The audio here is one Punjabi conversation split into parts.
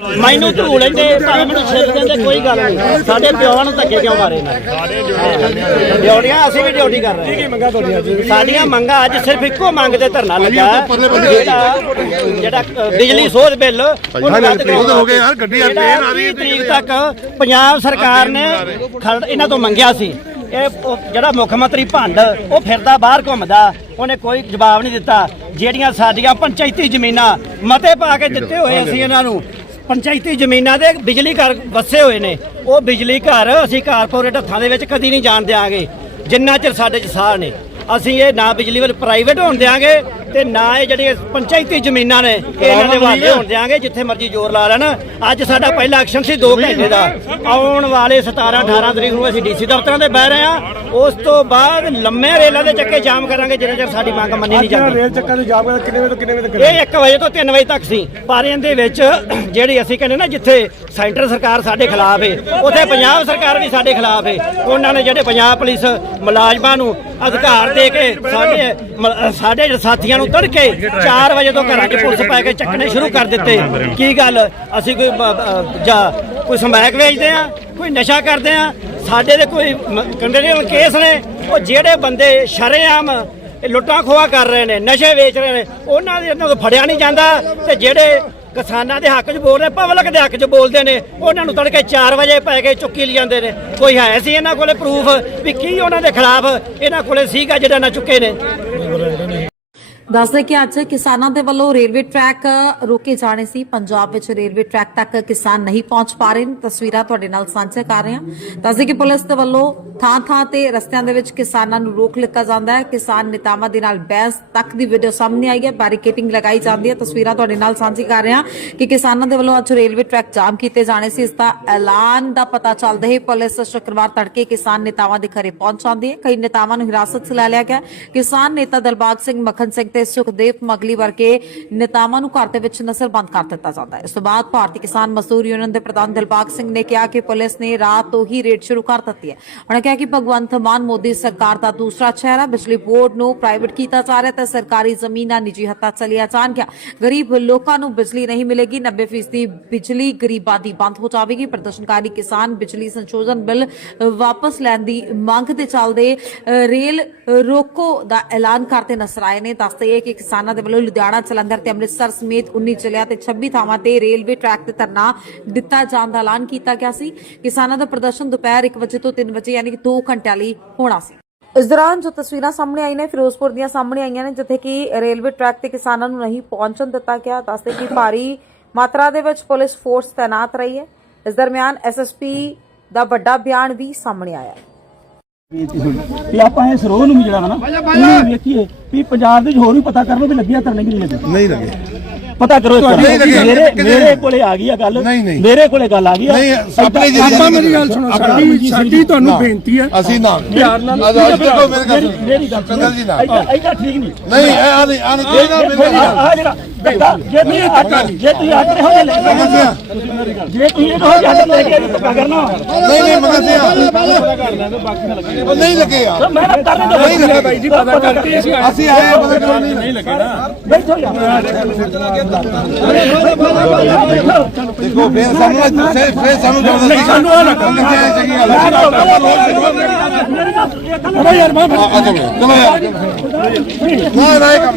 ਮੈਨੂੰ ਧੂ ਲੈਂਦੇ ਭਾਵੇਂ ਮੈਨੂੰ ਛਿੱਲ ਦਿੰਦੇ ਕੋਈ ਗੱਲ ਨਹੀਂ। ਸਾਡੇ ਪਿਓ ਨੂੰ ਧੱਕੇ ਕਿਉਂ ਮਾਰੇ ਨੇ? ਡਿਊਟੀਆਂ ਅਸੀਂ ਵੀ ਡਿਊਟੀ ਕਰ ਰਹੇ ਹਾਂ। ਮੰਗਾ ਸਾਡੀਆਂ ਮੰਗਾਂ ਅੱਜ ਸਿਰਫ ਇੱਕੋ ਮੰਗ ਤੇ ਧਰਨਾ ਲੱਗਾ। ਜਿਹੜਾ ਬਿਜਲੀ ਸੋਧ ਬਿੱਲ ਉਹਨੂੰ ਰੱਦ ਕਰੋ। ਹੋ ਗਏ ਯਾਰ, ਗੱਡੀ ਆ, ਟ੍ਰੇਨ ਆ ਰਹੀ ਹੈ। 30 ਤਰੀਕ ਤੱਕ ਪੰਜਾਬ ਸਰਕਾਰ ਨੇ ਇਹਨਾਂ ਤੋਂ ਮੰਗਿਆ ਸੀ। ਇਹ ਜਿਹੜਾ ਮੁੱਖ ਮੰਤਰੀ ਭੰਡ ਉਹ ਫਿਰਦਾ ਬਾਹਰ ਘੁੰਮਦਾ। ਉਹਨੇ ਕੋਈ ਜਵਾਬ ਨਹੀਂ ਦਿੱਤਾ। ਜਿਹੜੀਆਂ ਸਾਡੀਆਂ ਪੰਚਾਇਤੀ ਜ਼ਮੀਨਾਂ ਮਤੇ ਪਾ ਕੇ ਦਿੱਤੇ ਹੋਏ ਅਸੀਂ ਇਹਨਾਂ ਨੂੰ ਪੰਚਾਇਤੀ ਜ਼ਮੀਨਾਂ ਦੇ ਬਿਜਲੀ ਘਰ ਵਸੇ ਹੋਏ ਨੇ। ਉਹ ਬਿਜਲੀ ਘਰ ਅਸੀਂ ਕਾਰਪੋਰੇਟ ਹੱਥਾਂ ਦੇ ਵਿੱਚ ਕਦੀ ਨਹੀਂ ਜਾਣ ਦਿਆਂਗੇ। ਜਿੰਨਾ ਚਿਰ ਸਾਡੇ ਚ ਸਾਹ ਨੇ ਅਸੀਂ ਇਹ ਨਾ ਬਿਜਲੀ ਵੱਲ ਪ੍ਰਾਈਵੇਟ ਹੋਣ ਦਿਆਂਗੇ ਤੇ ਨਾ ਇਹ ਜਿਹੜੀਆਂ ਪੰਚਾਇਤੀ ਜ਼ਮੀਨਾਂ ਨੇ ਇਹ ਇਹਨਾਂ ਦੇ ਵਾਲੇ ਹੋਣ ਦਿਆਂਗੇ ਜਿੱਥੇ ਮਰਜ਼ੀ ਜ਼ੋਰ ਲਾ ਲੈਣ। ਅੱਜ ਸਾਡਾ ਪਹਿਲਾ ਐਕਸ਼ਨ ਸੀ 2 ਘੰਟੇ ਦਾ। ਆਉਣ ਵਾਲੇ 17 18 ਤਰੀਕ ਨੂੰ ਅਸੀਂ ਡੀਸੀ ਦਫ਼ਤਰਾਂ ਤੇ ਬਹਿ ਰਹੇ ਹਾਂ। ਉਸ ਤੋਂ ਬਾਅਦ ਲੰਮੇ ਰੇਲਾਂ ਦੇ ਚੱਕੇ ਜਾਮ ਕਰਾਂਗੇ ਜਿੰਨਾ ਚਿਰ ਸਾਡੀ ਮੰਗ ਮੰਨੀ ਨਹੀਂ ਜਾਂਦੀ। ਰੇਲ ਚੱਕਰ ਦੀ ਜਾਮ ਕਿੰਨੇ ਵਜੇ ਤੋਂ ਕਿੰਨੇ ਵਜੇ ਤੱਕ? ਇਹ 1 ਵਜੇ ਤੋਂ 3 ਵਜੇ ਤੱਕ ਸੀ। ਪਰ ਇਹਦੇ ਵਿੱਚ ਜਿਹੜੀ ਅਸੀਂ ਕਹਿੰਦੇ ਨਾ ਜਿੱਥੇ ਸੈਂਟਰ ਸਰਕਾਰ ਸਾਡੇ ਖਿਲਾਫ ਏ। ਉੱਥੇ ਪੰਜਾਬ ਸਰਕਾਰ ਵੀ ਸਾਡੇ ਖਿਲਾਫ ਏ। ਉਹਨਾਂ ਨੇ ਜਿਹੜੇ ਪੰਜਾਬ ਪੁਲਿਸ ਮੁਲਾਜ਼ਮਾਂ ਨੂੰ ਅਧਿਕਾਰ ਦੇ ਕੇ ਸਾਡੇ ਮ- ਸਾਡੇ ਸਾਥੀਆਂ ਨੂੰ ਤੜਕੇ 4 ਵਜੇ ਤੋਂ ਘਰਾਂ 'ਚ ਪੁਲਿਸ ਪਾ ਕੇ ਚੱਕਣੇ ਸ਼ੁਰੂ ਕਰ ਦਿੱਤੇ। ਕੀ ਗੱਲ? ਅਸੀਂ ਕੋਈ, ਬ- ਬ- ਜਾਂ, ਕੋਈ ਸਮੈਕ ਵੇਚਦੇ ਆ ਕੋਈ ਨਸ਼ਾ ਕਰਦੇ ਆ ਸਾਡੇ ਦੇ ਕੋਈ ਕੰਡਰੀਅਲ ਕੇਸ ਨੇ। ਉਹ ਜਿਹੜੇ ਬੰਦੇ ਸ਼ਰੇਆਮ ਇਹ ਲੁੱਟਾਂ ਖੋਆ ਕਰ ਰਹੇ ਨੇ, ਨਸ਼ੇ ਵੇਚ ਰਹੇ ਨੇ, ਉਹਨਾਂ ਦੇ ਇਹਨਾਂ ਤੋਂ ਫੜਿਆ ਨਹੀਂ ਜਾਂਦਾ। ਤੇ ਜਿਹੜੇ ਕਿਸਾਨਾਂ ਦੇ ਹੱਕ 'ਚ ਬੋਲ ਰਹੇ, ਪਬਲਿਕ ਦੇ ਹੱਕ 'ਚ ਬੋਲਦੇ ਨੇ। ਉਹਨਾਂ ਨੂੰ ਤੜਕੇ 4 ਵਜੇ ਪੈ ਕੇ ਚੁੱਕੀ ਲਿਆਂਦੇ ਨੇ। ਕੋਈ ਹੈ ਸੀ ਇਹਨਾਂ ਕੋਲੇ ਪ੍ਰੂਫ ਵੀ ਕੀ ਉਹਨਾਂ ਦੇ ਖਿਲਾਫ ਇਹਨਾਂ ਕੋਲੇ ਸੀਗਾ ਜਿਹੜਾ ਨਾ ਚੁੱਕੇ ਨੇ? ਦੱਸਦੇ ਕਿ ਅੱਜ ਕਿਸਾਨਾਂ ਦੇ ਵੱਲੋਂ ਰੇਲਵੇ ਟਰੈਕ ਰੋਕੇ ਜਾਣੇ ਸੀ। ਪੰਜਾਬ ਵਿੱਚ ਰੇਲਵੇ ਟਰੈਕ ਤੱਕ ਕਿਸਾਨ ਨਹੀਂ ਪਹੁੰਚ ਪਾ ਰਹੇ। ਨੇ ਤਸਵੀਰਾਂ ਤੁਹਾਡੇ ਨਾਲ ਸਾਂਝਾ ਕਰ ਰਹੇ ਹਾਂ। ਦੱਸਦੇ ਕਿ ਪੁਲਿਸ ਦੇ ਵੱਲੋਂ ਥਾਂ ਥਾਂ ਤੇ ਰਸਤਿਆਂ ਦੇ ਵਿੱਚ ਕਿਸਾਨਾਂ ਨੂੰ ਰੋਕ ਲਿੱਤਾ ਜਾਂਦਾ ਹੈ। ਕਿਸਾਨ ਨੇਤਾਵਾਂ ਦੇ ਨਾਲ ਬਹਿਸ ਤੱਕ ਦੀ ਵੀਡੀਓ ਸਾਹਮਣੇ ਆਈ ਹੈ। ਬੈਰੀਕੇਟਿੰਗ ਲਗਾਈ ਜਾਂਦੀ ਹੈ। ਤਸਵੀਰਾਂ ਤੁਹਾਡੇ ਨਾਲ ਸਾਂਝੀ ਕਰ ਰਹੇ ਹਾਂ ਕਿ ਕਿਸਾਨਾਂ ਦੇ ਵੱਲੋਂ ਅੱਜ ਰੇਲਵੇ ਟਰੈਕ ਜਾਮ ਕੀਤੇ ਜਾਣੇ ਸੀ। ਇਸ ਦਾ ਐਲਾਨ ਦਾ ਪਤਾ ਚੱਲਦਾ ਹੀ। ਪੁਲਿਸ ਸ਼ੁੱਕਰਵਾਰ ਤੜਕੇ ਕਿਸਾਨ ਨੇਤਾਵਾਂ ਦੇ ਘਰੇ ਪਹੁੰਚ ਜਾਂਦੀ ਹੈ। ਕਈ ਨੇਤਾਵਾਂ ਨੂੰ ਹਿਰਾਸਤ 'ਚ ਲੈ ਲਿਆ ਗਿਆ ਕਿਸਾਨ ਨੇਤਾ ਦਲਬਾਗ ਸਿੰਘ ਮੱਖਣ ਸਿੰਘ ਤੇ ਸੁਖਦੇਵ ਮਗਲੀ ਵਰਗੇ ਨੇਤਾਵਾਂ ਨੂੰ ਘਰ ਦੇ ਵਿੱਚ ਨਜ਼ਰਬੰਦ ਕਰ ਦਿੱਤਾ ਜਾਂਦਾ ਹੈ। ਇਸ ਤੋਂ ਬਾਅਦ ਭਾਰਤੀ ਕਿਸਾਨ ਮਜ਼ਦੂਰ ਯੂਨੀਅਨ ਦੇ ਪ੍ਰਧਾਨ ਦਿਲਬਾਗ ਸਿੰਘ ਨੇ ਕਿਹਾ ਕਿ ਪੁਲਿਸ ਨੇ ਰਾਤ ਤੋਂ ਹੀ ਰੇਡ ਸ਼ੁਰੂ ਕਰ ਦਿੱਤੀ ਹੈ। ਉਹਨਾਂ ਕਿਹਾ ਕਿ ਭਗਵੰਤ ਮਾਨ ਮੋਦੀ ਸਰਕਾਰ ਦਾ ਦੂਸਰਾ ਚਿਹਰਾ, ਬਿਜਲੀ ਬੋਰਡ ਨੂੰ ਪ੍ਰਾਈਵੇਟ ਕੀਤਾ ਜਾ ਰਿਹਾ ਤੇ ਸਰਕਾਰੀ ਜ਼ਮੀਨਾਂ, ਨਿੱਜੀ ਹੱਥਾਂ ਚਲੀਆਂ ਜਾਣਗੀਆਂ। ਗਰੀਬ ਲੋਕਾਂ ਨੂੰ ਬਿਜਲੀ ਨਹੀਂ ਮਿਲੇਗੀ 90% ਬਿਜਲੀ ਗਰੀਬਾਂ ਦੀ ਬੰਦ ਹੋ ਜਾਵੇਗੀ। ਪ੍ਰਦਰਸ਼ਨਕਾਰੀ ਕਿਸਾਨ ਬਿਜਲੀ ਸੰਸ਼ੋਧਨ ਬਿੱਲ ਵਾਪਸ ਲੈਣ ਦੀ ਮੰਗ ਦੇ ਚੱਲਦੇ ਰੇਲ ਰੋਕੋ ਦਾ ਐਲਾਨ ਕਰਦੇ ਨਜ਼ਰ ਆਏ ਨੇ। ਦੱਸਦੇ ਹੈ ਕਿ ਕਿਸਾਨਾਂ ਦੇ ਵੱਲੋਂ ਲੁਧਿਆਣਾ ਜਲੰਧਰ ਤੇ ਅੰਮ੍ਰਿਤਸਰ ਸਮੇਤ 19 ਜ਼ਿਲ੍ਹਿਆਂ ਤੇ 26 ਥਾਵਾਂ ਤੇ ਰੇਲਵੇ ਟਰੈਕ ਤੇ ਧਰਨਾ ਦਿੱਤਾ ਜਾਣ ਦਾ ਐਲਾਨ ਕੀਤਾ ਗਿਆ ਸੀ। ਕਿਸਾਨਾਂ ਦਾ ਪ੍ਰਦਰਸ਼ਨ ਦੁਪਹਿਰ 1 ਵਜੇ ਤੋਂ 3 ਵਜੇ ਯਾਨੀ ਕਿ 2 ਘੰਟਿਆਂ ਲਈ ਹੋਣਾ ਸੀ। ਇਸ ਦੌਰਾਨ ਜੋ ਤਸਵੀਰਾਂ ਸਾਹਮਣੇ ਆਈਆਂ ਨੇ, ਫਿਰੋਜ਼ਪੁਰ ਦੀਆਂ ਸਾਹਮਣੇ ਆਈਆਂ ਨੇ, ਜਿੱਥੇ ਕਿ ਰੇਲਵੇ ਟਰੈਕ ਤੇ ਕਿਸਾਨਾਂ ਨੂੰ ਨਹੀਂ ਪਹੁੰਚਣ ਦਿੱਤਾ ਗਿਆ। ਦੱਸਦੇ ਕਿ ਭਾਰੀ ਮਾਤਰਾ ਦੇ ਵਿੱਚ ਪੁਲਿਸ ਫੋਰਸ ਤਾਇਨਾਤ ਰਹੀ ਹੈ। ਇਸ ਦਰਮਿਆਨ ਐਸਐਸਪੀ ਦਾ ਵੱਡਾ ਬਿਆਨ ਵੀ ਸਾਹਮਣੇ ਆਇਆ ਹੈ। ਵੀ ਆਪਾਂ ਇਸ ਰੋਹ ਨੂੰ ਵੀ ਜਿਹੜਾ ਵਾ ਨਾ ਉਹਨੂੰ ਵੇਖੀਏ ਵੀ ਪੰਜਾਬ ਦੇ ਵਿੱਚ ਹੋਰ ਵੀ ਪਤਾ ਕਰ ਲਓ ਵੀ ਲੱਗਿਆ ਧਰਨੇ ਕਿ ਨਹੀਂ ਲੱਗੇ ਨਹੀਂ ਲੱਗੇ। ਪਤਾ ਕਰੋ। ਮੇਰੇ ਮੇਰੇ ਕੋਲੇ ਆ ਗਈ ਆ ਗੱਲ। ਮੇਰੇ ਕੋਲੇ ਗੱਲ ਆ ਗਈ ਆ। ਆਪਣੇ ਜੀ- ਆਪਾਂ ਮੇਰੀ ਗੱਲ ਸੁਣੋ ਸਾਡੀ ਸਾਡੀ ਤੁਹਾਨੂੰ ਬੇਨਤੀ ਹੈ। ਅਸੀਂ ਨਾ। ਪਿਆਰ ਨਾਲ- ਅੱਜ ਦੇਖੋ ਮੇਰੇ ਗੱਲ ਮੇਰੀ ਗੱਲ ਕੰਗਲ ਜੀ ਨਾ। ਐਦਾਂ ਠੀਕ ਨਹੀਂ। ਨਹੀਂ ਆ ਨਹੀਂ ਆ ਨਹੀਂ ਇਹਦਾ ਮੇਰੀ ਗੱਲ ਆ ਜਿਹੜਾ ਏਦਾਂ, ਜੇ ਤੁਸੀਂ ਹੱਕ ਜੇ ਤੁਸੀਂ ਦੇ ਹੋ ਲੈ ਜੀ ਤੁਸੀਂ ਇਹੋ ਜਿਹੇ ਹੱਕ ਲੈ ਕੇ ਧੱਕਾ ਕਰਨਾ। ਨਹੀਂ ਨਹੀਂ ਆ। ਉਹ ਨਹੀਂ ਲੱਗੇ ਯਾਰ ਤਾਂ ਮੈਂ ਨਾ ਕਰਨ ਦੋ ਨਹੀਂ ਲੱਗੇ। ਬਾਈ ਜੀ ਪਤਾ ਕਰਕੇ ਅਸੀਂ ਆਏ ਪਤਾ ਕਿਉਂ ਨਹੀਂ। ਲੱਗੇ ਬੈਠੋ ਯਾਰ। ਦੇਖੋ ਫੇਰ ਸਾਨੂੰ ਨਾ- ਫੇਰ ਫੇਰ ਸਾਨੂੰ ਜ਼ਬਰਦਸਤੀ ਸਾਨੂੰ ਆ ਨਾ ਕੰਗਲ ਜੀ ਇਹ ਚੰਗੀ ਗੱਲ ਹੈ ਅਰੇ ਯਾਰ ਮੈਂ ਆ ਆ ਚਲੋ ਚਲੋ ਯਾਰ ਨਾ ਨਾ ਇਹ ਕੰਮ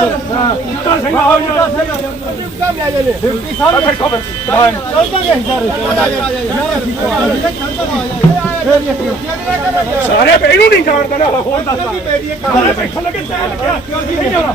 ਨਾ ਸਾਰੇ ਇਹਨੂੰ ਨਹੀਂ ਜਾਣਦੇ ਨੇ, ਹੋਰ ਦੱਸ ਸਾਰੇ ਬੈਠਣ ਲੱਗੇ ਤੈਨੂੰ ਲੱਗਿਆ। ਨਹੀਂ ਜਾਣਾ।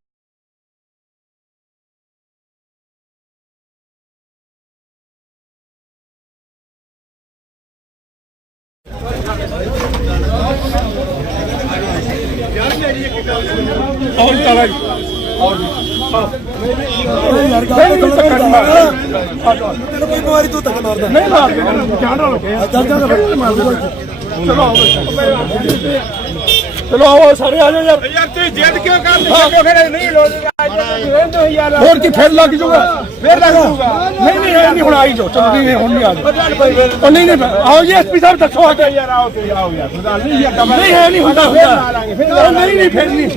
ਕੋਈ ਬਿਮਾਰੀ ਤੋਂ ਤੱਕ ਮਾਰਦਾ। ਨਹੀਂ ਮਾਰਦੇ ਜਾਨ ਨਾਲ ਚੱਲ ਦੇ ਚਲੋ। ਆਓ। ਚਲੋ ਆਓ ਸਾਰੇ ਆ ਜਾਓ ਯਾਰ। ਯਾਰ ਤੁਸੀਂ ਜਿੱਦ ਕਿਉਂ ਕਰਦੇ? ਫਿਰ ਨਹੀਂ ਯਾਰ ਹੋਰ ਕੀ ਫਿਰ ਲੱਗ ਜੂਗਾ? ਫਿਰ ਲੱਗ ਜੂਗਾ। ਨਹੀਂ ਨਹੀਂ ਇਹ ਨਹੀਂ ਹੁਣ ਆਈ ਜਾਓ ਚਲੋ ਨਹੀਂ ਹੁਣ ਨਹੀਂ ਆ ਜਾਓ ਨਹੀਂ ਨਹੀਂ ਆਓ ਜੀ ਐਸਪੀ ਸਾਹਿਬ ਦੱਸੋ ਆ ਕੇ। ਯਾਰ ਆਓ ਤੇ ਆਓ ਯਾਰ ਨਹੀਂ ਹੈ ਨਹੀਂ ਹੁੰਦਾ ਹੁੰਦਾ। ਨਹੀਂ ਨਹੀਂ ਫਿਰ ਨਹੀਂ।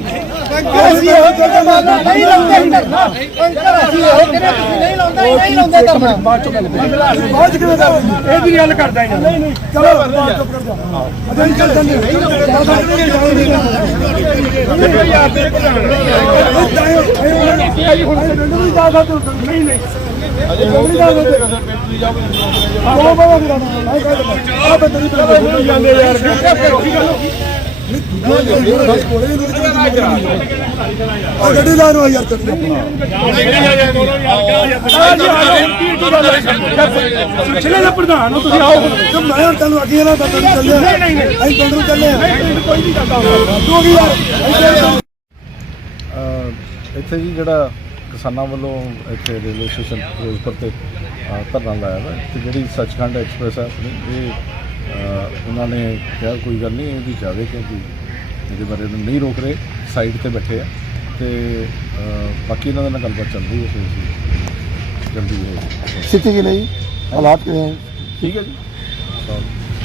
ਅਸੀਂ ਉਹ ਜਗ੍ਹਾ ਮਾਰਨਾ ਨਹੀਂ ਲਾਉਂਦੇ। ਅਸੀਂ ਉਹ ਕਿਹਨੇ ਤੁਸੀਂ ਨਹੀਂ ਲਾਉਂਦੇ ਨਹੀਂ। ਲਾਉਂਦੇ ਤਾਂ ਬਾਅਦ ਚ ਗੱਲ ਬਾਅਦ ਚ ਕਿਵੇਂ ਕਰ ਇਹ ਵੀ ਗੱਲ ਕਰਦਾ ਹੀ ਨਹੀਂ ਨਹੀਂ ਚਲੋ ਬਾਅਦ ਚ ਕਰ ਜਾ ਅਜੇ ਚੱਲ ਜਾਂਦੇ ਯਾਰ ਤੇ ਨਹੀਂ ਨਹੀਂ ਅਜੇ ਹੋ ਨਹੀਂ ਜਾਂਦਾ ਆਹ ਬਾਬਾ ਦੀ ਆ ਬੰਦੇ ਨਹੀਂ ਜਾਂਦੇ ਯਾਰ ਕੀ ਗੱਲ ਹੋ ਗਈ ਆ ਗੱਡੀ ਲਾ ਰੋ ਯਾਰ ਪਿਛਲੇ ਦਾ ਪ੍ਰਧਾਨ ਹੋ ਤੁਸੀਂ ਆਓ ਹੁਣ ਮੈਂ ਹੁਣ ਅੱਗੇ ਨਾ ਤੈਨੂੰ ਚੱਲਿਆ ਨਹੀਂ ਨਹੀਂ ਅਸੀਂ ਕੰਟਰੋਲ ਚੱਲੇ ਕੋਈ ਨਹੀਂ ਕਰਦਾ ਤੂੰ ਕੀ ਯਾਰ ਇੱਥੇ ਜੀ ਜਿਹੜਾ ਕਿਸਾਨਾਂ ਵੱਲੋਂ ਇੱਥੇ ਰੇਲਵੇ ਸਟੇਸ਼ਨ ਫਿਰੋਜ਼ਪੁਰ ਤੇ ਧਰਨਾ ਲਾਇਆ ਵਾ ਤੇ ਜਿਹੜੀ ਸੱਚਖੰਡ ਐਕਸਪ੍ਰੈਸ ਹੈ, ਇਹ ਉਹਨਾਂ ਨੇ ਕਿਹਾ ਕੋਈ ਗੱਲ ਨਹੀਂ ਇਹਦੀ ਜਾਵੇ ਕਿਉਂਕਿ ਇਹਦੇ ਬਾਰੇ ਨੂੰ ਨਹੀਂ ਰੋਕ ਰਹੇ ਸਾਈਡ ਤੇ ਬੈਠੇ ਆ। ਤੇ ਬਾਕੀ ਇਹਨਾਂ ਦੇ ਨਾਲ ਗੱਲਬਾਤ ਚੱਲ ਰਹੀ ਹੈ ਅਸੀਂ। ਜਲਦੀ ਇਹ ਸਥਿਤੀ ਕੀ ਨਹੀਂ ਹਾਲਾਤ ਕਿਵੇਂ ਹੈ ਠੀਕ ਹੈ ਜੀ।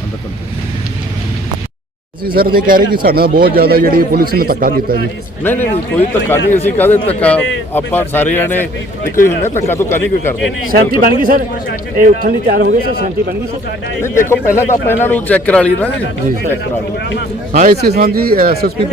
ਅੰਦਰ ਕੰਟਰੋਲ ਅਸੀਂ ਸਰ ਤੇ ਕਹਿ ਰਹੇ ਕਿ ਸਾਡਾ ਬਹੁਤ ਜ਼ਿਆਦਾ ਜਿਹੜੀ ਪੁਲਿਸ ਨੇ ਧੱਕਾ ਕੀਤਾ ਜੀ। ਨਹੀਂ ਨਹੀਂ ਕੋਈ ਧੱਕਾ ਨਹੀਂ ਅਸੀਂ ਕਾਹਦੇ ਧੱਕਾ? ਆਪਾਂ ਸਾਰੇ ਜਾਣੇ ਇੱਕੋ ਹੀ ਹੁੰਦੇ ਧੱਕਾ ਤੋਂ ਨਹੀਂ ਕੋਈ ਕਰਦੇ? ਸਹਿਮਤੀ ਬਣ ਗਈ ਸਰ? ਇਹ ਉੱਠਣ ਦੀ ਤਿਆਰ ਹੋ ਗਏ ਸਰ ਸਹਿਮਤੀ ਬਣ ਗਈ ਸਰ? ਨਹੀਂ ਦੇਖੋ ਪਹਿਲਾਂ ਤਾਂ ਆਪਾਂ ਇਹਨਾਂ ਨੂੰ ਚੈੱਕ ਕਰਾ ਲਈ ਨਾ ਜੀ। ਚੈੱਕ ਕਰਾ ਲਈ ਹਾਂ ਇਸੇ ਸਾਂਝੀ ਐਸਐਸਪੀ